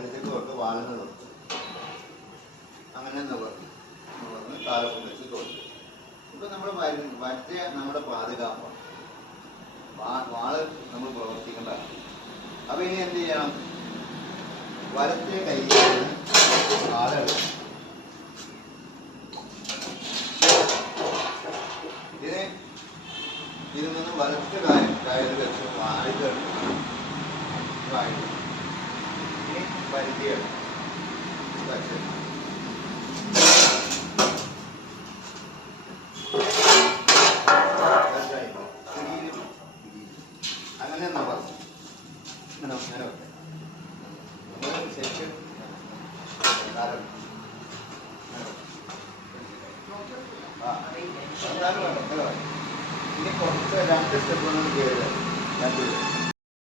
വലത്തേക്ക് തൊട്ട് വാലിന് തൊട്ട് അങ്ങനെ നിവർന്ന് കാലൊക്കെ വെച്ച് തൊട്ട്. ഇപ്പം നമ്മൾ മറ്റേ നമ്മുടെ പാതുകാപ്പാണ്, വാള് നമ്മൾ പ്രവർത്തിക്കേണ്ടതാണ്. അപ്പം ഇനി എന്ത് ചെയ്യണം? വലത്തെ കൈയിലാണ് കാലെടുക്കും. ഇതിൽ നിന്ന് വലത്ത് കയറി വെച്ച് വായിട്ടെടുക്കും. ഇനി പരിധിയെടുക്കും. അങ്ങനെ നമ്മൾ ഇങ്ങനെ അങ്ങനെ വെക്കാം. നമ്മൾ ശരിക്കും ഇനി കുറച്ച് 2 സ്റ്റെപ്പ് കയറി 2